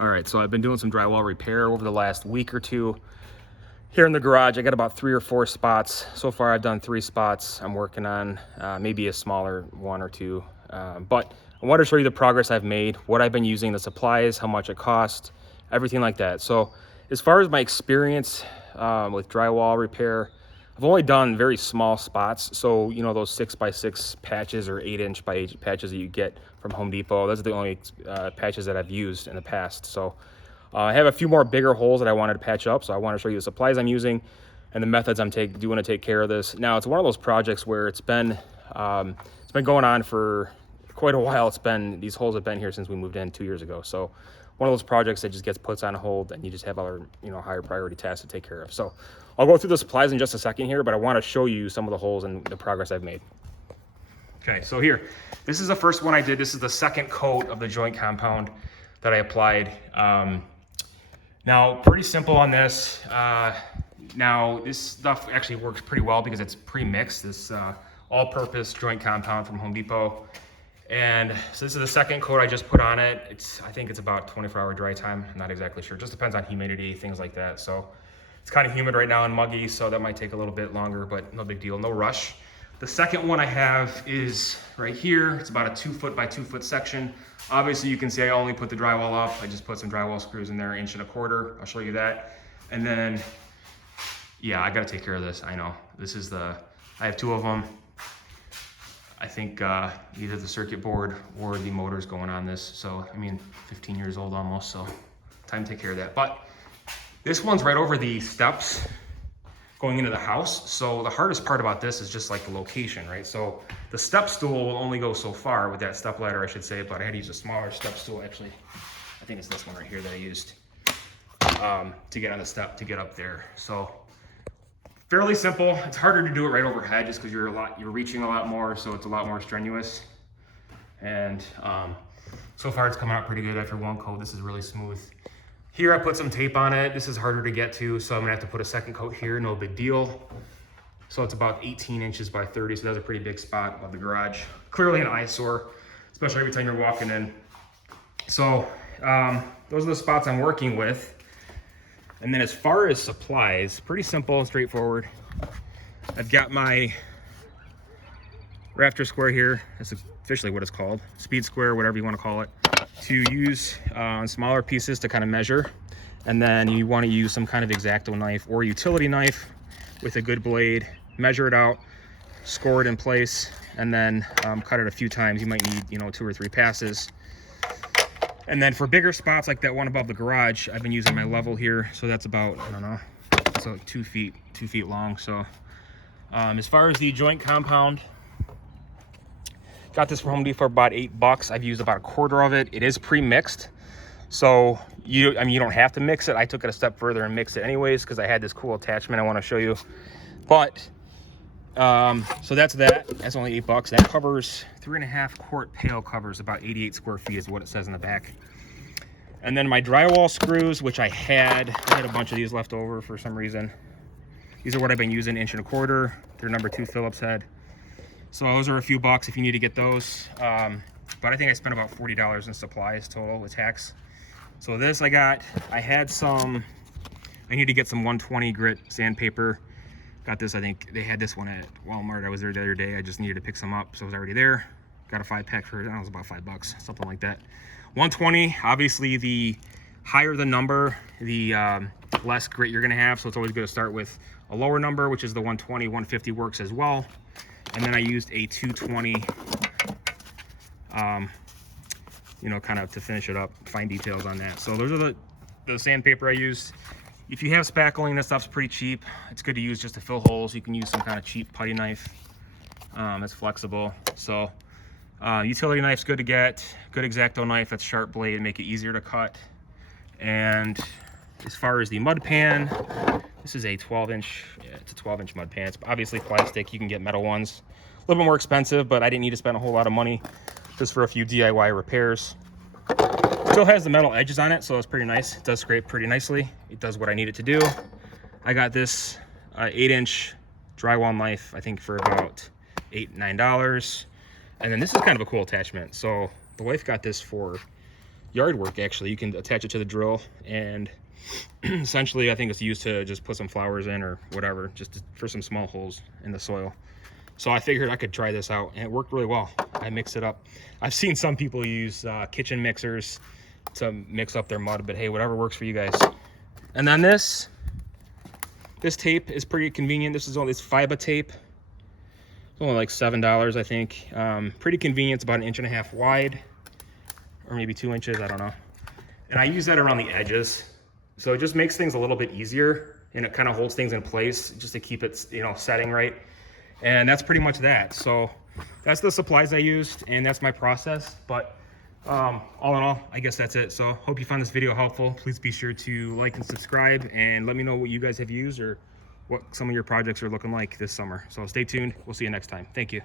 All right, so I've been doing some drywall repair over the last week or two here in the garage. I got about 3 or 4 spots. So far I've done 3 spots. I'm working on maybe a smaller 1 or 2. But I want to show you the progress I've made, what I've been using, the supplies, how much it cost, everything like that. So as far as my experience with drywall repair, I've only done very small spots. So, you know, those 6x6 patches or 8" by 8" patches that you get from Home Depot, those are the only patches that I've used in the past. So I have a few more bigger holes that I wanted to patch up. So I want to show you the supplies I'm using and the methods I'm doing to take care of this. Now, it's one of those projects where it's been going on for quite a while. These holes have been here since we moved in 2 years ago. So one of those projects that just gets put on hold and you just have other, higher priority tasks to take care of. So I'll go through the supplies in just a second here, but I want to show you some of the holes and the progress I've made. Okay, so here, this is the first one I did. This is the second coat of the joint compound that I applied. Now, pretty simple on this. Now, this stuff actually works pretty well because it's pre-mixed, this all-purpose joint compound from Home Depot. And so this is the second coat I just put on it. I think it's about 24-hour dry time. I'm not exactly sure. It just depends on humidity, things like that. So it's kind of humid right now and muggy, so that might take a little bit longer, but no big deal, no rush. The second one I have is right here. It's about a 2 foot by 2 foot section. Obviously you can see I only put the drywall up. I just put some drywall screws in there, 1.25". I'll show you that. And then, yeah, I gotta take care of this. I know, I have 2 of them. I think either the circuit board or the motor's going on this. So, 15 years old almost, so time to take care of that. But this one's right over the steps going into the house. So the hardest part about this is just like the location, right? So the step stool will only go so far with that step ladder, I should say, but I had to use a smaller step stool actually. I think it's this one right here that I used to get on the step to get up there. So fairly simple. It's harder to do it right overhead just because you're reaching a lot more, so it's a lot more strenuous. And so far it's come out pretty good after 1 coat. This is really smooth. Here I put some tape on it. This is harder to get to, so I'm gonna have to put a second coat here, no big deal. So it's about 18 inches by 30, so that's a pretty big spot above the garage. Clearly an eyesore, especially every time you're walking in. So those are the spots I'm working with. And then as far as supplies, pretty simple and straightforward. I've got my Rafter Square here. That's officially what it's called. Speed square, whatever you want to call it, to use on smaller pieces to kind of measure. And then you want to use some kind of X-Acto knife or utility knife with a good blade, measure it out, score it in place, and then cut it a few times. You might need, 2 or 3 passes. And then for bigger spots like that one above the garage, I've been using my level here. So that's about, I don't know, it's like 2 feet long. So as far as the joint compound, got this from Home Depot for about $8. I've used about 1/4 of it. It is pre-mixed. So you don't have to mix it. I took it a step further and mixed it anyways because I had this cool attachment I want to show you. But so that's that. That's only $8. That covers 3.5 quart pail, covers about 88 square feet is what it says in the back. And then my drywall screws, which I had a bunch of these left over for some reason. These are what I've been using, 1.25". They're number 2 Phillips head. So those are a few bucks if you need to get those. But I think I spent about $40 in supplies total with tax. So this I need to get some 120 grit sandpaper. Got this, I think they had this one at Walmart. I was there the other day. I just needed to pick some up, so it was already there. Got a 5-pack for, it was about $5, something like that. 120, obviously the higher the number, the less grit you're gonna have. So it's always good to start with a lower number, which is the 120, 150 works as well. And then I used a 220, kind of to finish it up, fine details on that. So those are the sandpaper I used. If you have spackling, that stuff's pretty cheap. It's good to use just to fill holes. You can use some kind of cheap putty knife. It's flexible. So utility knife's good to get. Good X-Acto knife, that's sharp blade, make it easier to cut. And as far as the mud pan, this is a 12-inch, it's a 12-inch mud pan. It's obviously plastic. You can get metal ones. A little bit more expensive, but I didn't need to spend a whole lot of money just for a few DIY repairs. Still has the metal edges on it, so it's pretty nice. It does scrape pretty nicely. It does what I need it to do. I got this 8-inch drywall knife, I think for about $8, $9. And then this is kind of a cool attachment. So the wife got this for yard work, actually. You can attach it to the drill, and essentially I think it's used to just put some flowers in or whatever, for some small holes in the soil. So I figured I could try this out, and it worked really well. I mixed it up. I've seen some people use kitchen mixers to mix up their mud, but hey, whatever works for you guys. And then this tape is pretty convenient. This is it's fiber tape. It's only like $7, I think. Pretty convenient. It's about 1.5 inches wide, or maybe 2 inches, I don't know. And I use that around the edges, so it just makes things a little bit easier, and it kind of holds things in place just to keep it, you know, setting right. And that's pretty much that. So that's the supplies I used, and that's my process. But all in all, I guess that's it. So hope you found this video helpful. Please be sure to like and subscribe, and let me know what you guys have used or what some of your projects are looking like this summer. So stay tuned. We'll see you next time. Thank you.